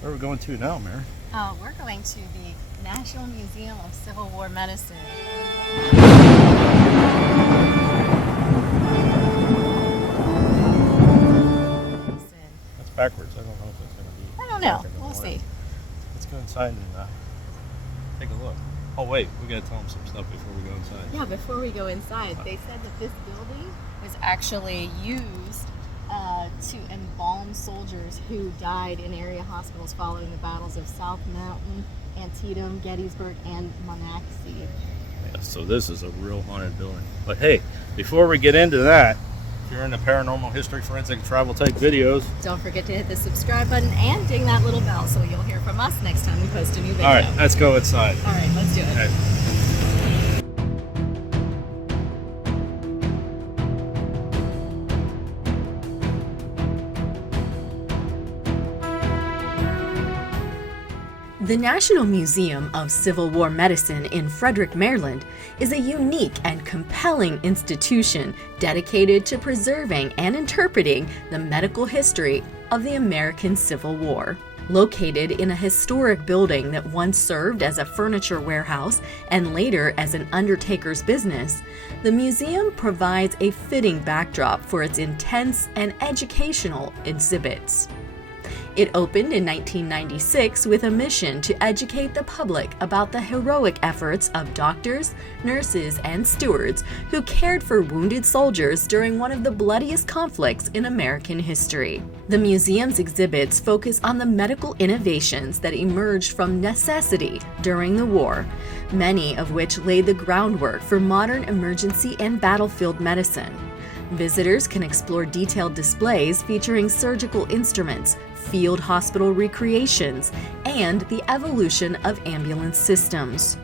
Where are we going to now, Mary? We're going to the National Museum of Civil War Medicine. That's backwards. I don't know if it's going to be. I don't know. We'll see. Let's go inside and take a look. Oh, wait. We got to tell them some stuff before we go inside. Yeah, before we go inside, they said that this building was actually used to embalm soldiers who died in area hospitals following the battles of South Mountain, Antietam, Gettysburg, and Monocacy. Yeah, so this is a real haunted building. But hey, before we get into that, if you're into paranormal history, forensic, travel type videos, don't forget to hit the subscribe button and ding that little bell so you'll hear from us next time we post a new video. All right, let's go inside. All right, let's do it. Okay. The National Museum of Civil War Medicine in Frederick, Maryland, is a unique and compelling institution dedicated to preserving and interpreting the medical history of the American Civil War. Located in a historic building that once served as a furniture warehouse and later as an undertaker's business, the museum provides a fitting backdrop for its intense and educational exhibits. It opened in 1996 with a mission to educate the public about the heroic efforts of doctors, nurses, and stewards who cared for wounded soldiers during one of the bloodiest conflicts in American history. The museum's exhibits focus on the medical innovations that emerged from necessity during the war, many of which laid the groundwork for modern emergency and battlefield medicine. Visitors can explore detailed displays featuring surgical instruments, field hospital recreations, and the evolution of ambulance systems.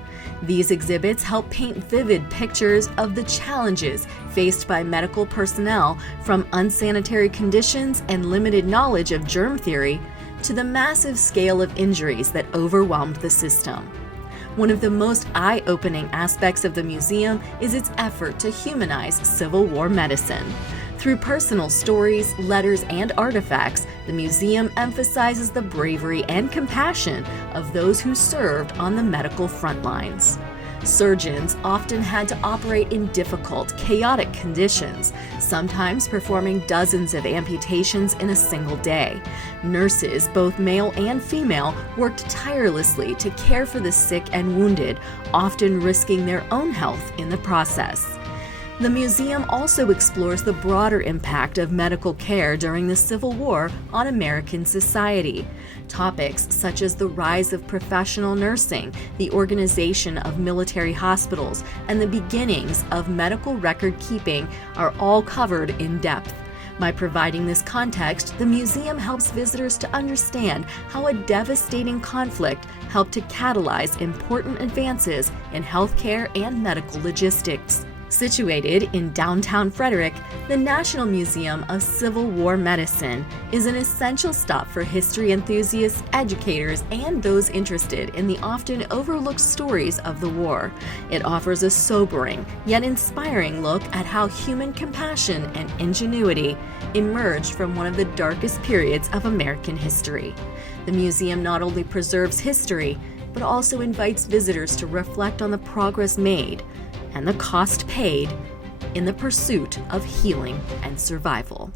These exhibits help paint vivid pictures of the challenges faced by medical personnel, from unsanitary conditions and limited knowledge of germ theory to the massive scale of injuries that overwhelmed the system. One of the most eye-opening aspects of the museum is its effort to humanize Civil War medicine. Through personal stories, letters, and artifacts, the museum emphasizes the bravery and compassion of those who served on the medical front lines. Surgeons often had to operate in difficult, chaotic conditions, sometimes performing dozens of amputations in a single day. Nurses, both male and female, worked tirelessly to care for the sick and wounded, often risking their own health in the process. The museum also explores the broader impact of medical care during the Civil War on American society. Topics such as the rise of professional nursing, the organization of military hospitals, and the beginnings of medical record keeping are all covered in depth. By providing this context, the museum helps visitors to understand how a devastating conflict helped to catalyze important advances in healthcare and medical logistics. Situated in downtown Frederick, the National Museum of Civil War Medicine is an essential stop for history enthusiasts, educators, and those interested in the often overlooked stories of the war. It offers a sobering yet inspiring look at how human compassion and ingenuity emerged from one of the darkest periods of American history. The museum not only preserves history, but also invites visitors to reflect on the progress made and the cost paid in the pursuit of healing and survival.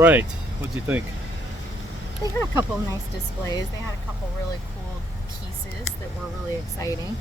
right. What'd you think? They had a couple of nice displays. They had a couple really cool pieces that were really exciting.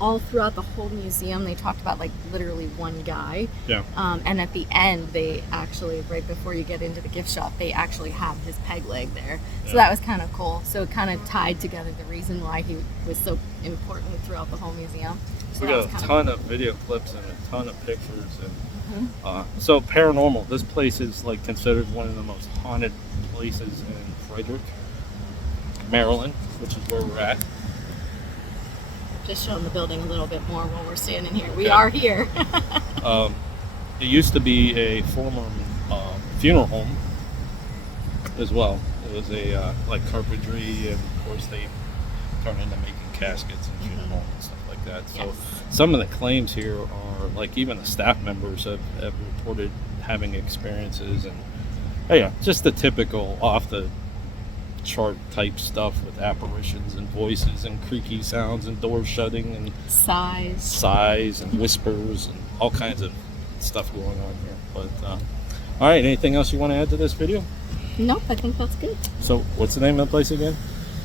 All throughout the whole museum, they talked about like literally one guy. Yeah. And at the end, they actually, right before you get into the gift shop, they actually have his peg leg there. So that was kind of cool. So it kind of tied together the reason why he was so important throughout the whole museum. So We that got was a kinda ton cool. of video clips and a ton of pictures. And so Paranormal, this place is like considered one of the most haunted places in Frederick, Maryland, which is where we're at. Just showing the building a little bit more while we're standing here. We Okay. are here. It used to be a former funeral home as well. It was a like carpentry, and of course they turned into making caskets and funeral homes and stuff like that. So Yes. some of the claims here are like even the staff members have reported having experiences, and yeah, just the typical off the chart type stuff with apparitions and voices and creaky sounds and doors shutting and sighs and whispers and all kinds of stuff going on here. But all right, anything else you want to add to this video? Nope, I think that's good. So what's the name of the place again?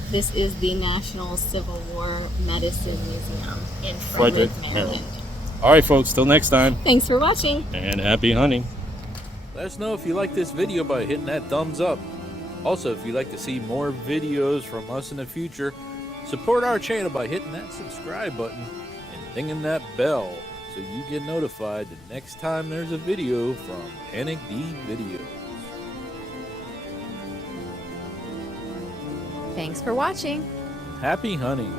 This is the National Civil War Medicine Museum in Frederick, Frederick, Maryland. All right, folks, till next time, Thanks for watching. and happy hunting. Let us know if you like this video by hitting that thumbs up. Also, if you'd like to see more videos from us in the future, support our channel by hitting that subscribe button and dinging that bell so you get notified the next time there's a video from Panic D Videos. Thanks for watching. Happy hunting!